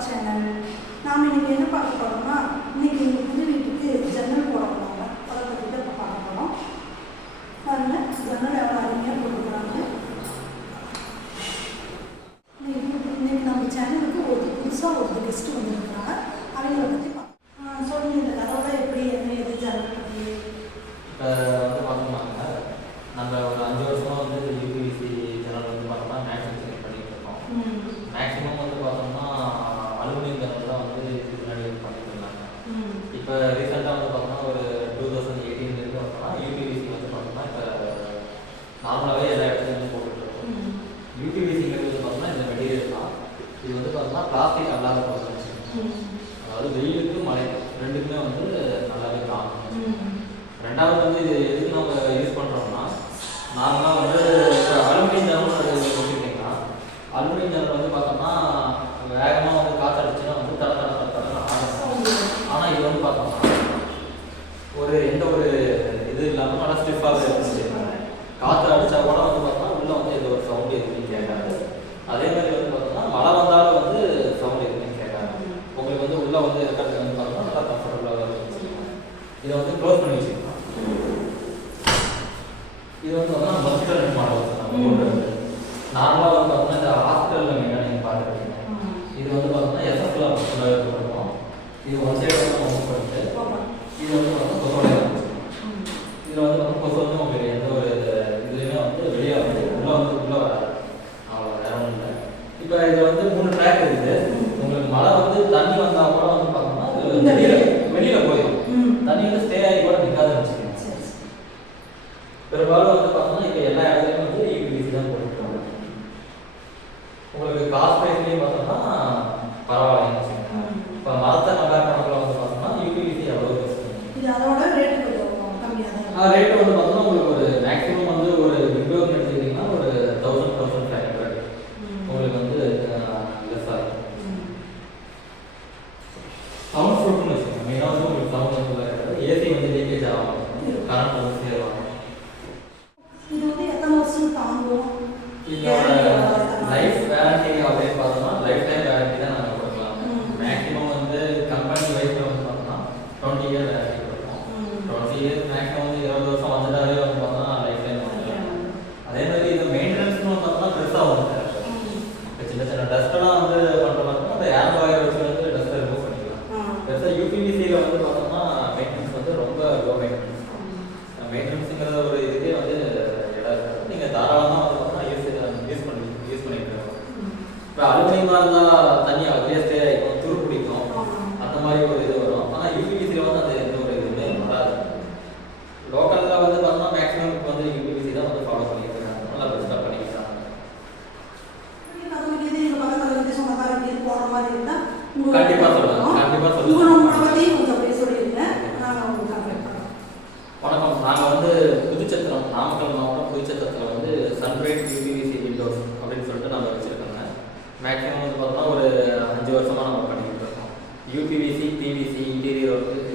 Our channel நாம் இன்றைக்கி என்ன பார்க்க போகிறோம்னா இன்றைக்கி எங்கள் புது வீட்டுக்கு ஜன்னல் போட போகிறாங்க அதை பற்றி தான் இப்போ பார்க்க போகிறோம் பாருங்க ஜன்னல் எவ்வளோ அருமையாக போட்டுக்கிறாங்க இன்னைக்கு இன்னைக்கு நம்ம சேனலுக்கு ஒரு புதுசாக ஒரு கெஸ்ட் வந்திருக்கிறாங்க. அவங்கள பற்றி பார்க்க சொல்லுங்க இந்த கதவை எப்படி என்ன எது ஜன்னல் பற்றி இப்போ வந்து பார்த்தோம்னாங்க நம்ம ஒரு அஞ்சு வருஷமா வந்து யூபிவிசி ஜன்னல் வந்து பார்த்தோம்னா மேக்ஸிமம் பண்ணிட்டு இருக்கோம் ம் மேக்ஸிமம் வந்து பார்த்தோம்னா அலுமினியம் ஜன்னல் தான் வந்து இதுக்கு முன்னாடி வந்து பண்ணிட்டு இருந்தாங்க ம் இப்போ ரீசெண்டாக வந்து பார்த்தோம்னா ஒரு டூ தௌசண்ட் எயிட்டீன்லேருந்து பார்த்தோம்னா யூபிவிசி வந்து பார்த்தோம்னா இப்போ நார்மலாகவே எல்லா இடத்துலையும் வந்து போட்டுட்டு இருக்கோம் ம் யூபிவிசிங்கிறது வந்து பார்த்தோம்னா இந்த மெட்டீரியல் தான். இது வந்து பார்த்தோம்னா பிளாஸ்டிக் அல்லாத பொருள் அதாவது வெயிலுக்கு மழை ரெண்டுக்குமே வந்து நல்லாவே தாங்கும் ரெண்டாவது வந்து இது எதுக்கு நம்ம யூஸ் பண்ணுறோம்னா நார்மலாக வந்து இப்போ அலுமினியம் ஜன்னல் அலுமினியம் ஜன்னல் வந்து பார்த்தோம்னா வேகமாக வந்து காற்றடிச்சுன்னா வந்து தட தட தட சவுண்டு ஆனால் இது வந்து பார்த்தோம்னா ஒரு எந்த ஒரு இது இல்லாமல் நல்லா ஸ்டிஃபாகவே இருந்துச்சு. காற்று அடித்தா கூட வந்து பார்த்தோம்னா உள்ளே வந்து எந்த ஒரு சவுண்டு எதுவுமே கேட்காது அதே மாதிரி வந்து பார்த்தோம்னா மழை வந்தாலும் வந்து சவுண்டு எதுவுமே கேட்காது உங்களுக்கு வந்து உள்ளே வந்து இருக்கிறது வந்து பார்த்தோம்னா நல்லா கம்ஃபர்டபுளாக இருக்கும் இதை வந்து க்ளோஸ் பண்ணி வச்சுக்கலாம். இது வந்து பார்த்தோம்னா பஸ்டர் மாடல் நம்ம நார்மலாக வந்து பார்த்தோம்னா இந்த ஹாஸ்பிட்டலில் மெயினாக நீங்கள் பார்த்துருக்கீங்க இது வந்து பார்த்தோம்னா எஸ்எஸ்ல போட்டுருக்கோம். இது ஒன் சைடு வந்து ஓப்பன் பண்ணிட்டு இது வந்து பார்த்தோம்னா கொசோட இதில் வந்து பார்த்தோம்னா கொசு வந்து உங்களுக்கு எந்த ஒரு இதுலையுமே வந்து வெளியே வந்து உள்ளே வந்து உள்ளே வராது. அவ்வளோ வேற ஒன்றும் இல்லை. இப்போ இது வந்து மூணு ட்ராக் இருக்குது. உங்களுக்கு மழை வந்து தண்ணி வந்தால் கூட வந்து பார்த்தோம்னா இது இந்த வெளியில வெளியில் போயிடும் ம் தண்ணி வந்து ஸ்டே ஆகி கூட நிற்காத வச்சுக்கோங்க சரி சரி பெரும்பாலும் வந்து பார்த்தோம்னா இப்போ எல்லா இடத்துலையும் வந்து யூபிவிசி தான் போட்டுருக்காங்க உங்களுக்கு காஸ்ட் ப்ரைஸ்லேயும் பார்த்தோம்னா பரவாயில்லைன்னு வச்சுக்கோங்க இப்போ மரத்தை கம்பேர் பண்ணக்குள்ள வந்து பார்த்தோம்னா யூபிவிசி எவ்வளோ பெஸ்ட் இருக்கும். ரேட் வந்து பார்த்தோம்னா உங்களுக்கு ஒரு மேக்ஸிமம் வந்து ஒரு விண்டோன்னு எடுத்துக்கிட்டிங்கன்னா ஒரு தௌசண்ட் தௌசண்ட் ஃபைவ் ஹண்ட்ரட். உங்களுக்கு வந்து லெஸ் ஆகும். ம். சவுண்ட் ப்ரூஃப்னு வச்சுக்கோங்க. மெயினாக வந்து உங்களுக்கு சவுண்ட் வந்து ஏசி வந்து லீக்கேஜ் ஆகும். கரண்ட் வந்து ஆகும். இது வந்து எத்தனை வருஷம் தாங்கும்? இதோட மெயின்டெனன்ஸுங்கிற ஒரு இதுக்கே வந்து இடம் இருக்குது நீங்கள் தாராளமாக வந்து பார்த்தோம்னா யூஸ் யூஸ் பண்ணி யூஸ் பண்ணிட்டு இருக்கோம். இப்போ அலுமினியமாக இருந்தால் அப்படியே ஸ்டே ஆகிக்கும் துரு பிடிக்கும். அந்த மாதிரி ஒரு இது வரும். ஆனால் யூபிவிசியில் வந்து அது எந்த ஒரு இதுவுமே வராது. லோக்கலில் வந்து பார்த்தோம்னா மேக்ஸிமம் இப்போ வந்து யூபிவிசி தான் வந்து ஃபாலோ பண்ணிட்டு இருக்காங்க. நல்லா பெஸ்ட்டாக பண்ணிக்கிறாங்க நீங்க அதுக்கு மேக்ஸிமம் வந்து பார்த்தோம்னா ஒரு அஞ்சு வருஷமாக நம்ம பண்ணிக்கிட்டு இருக்கோம். UPVC PVC interior work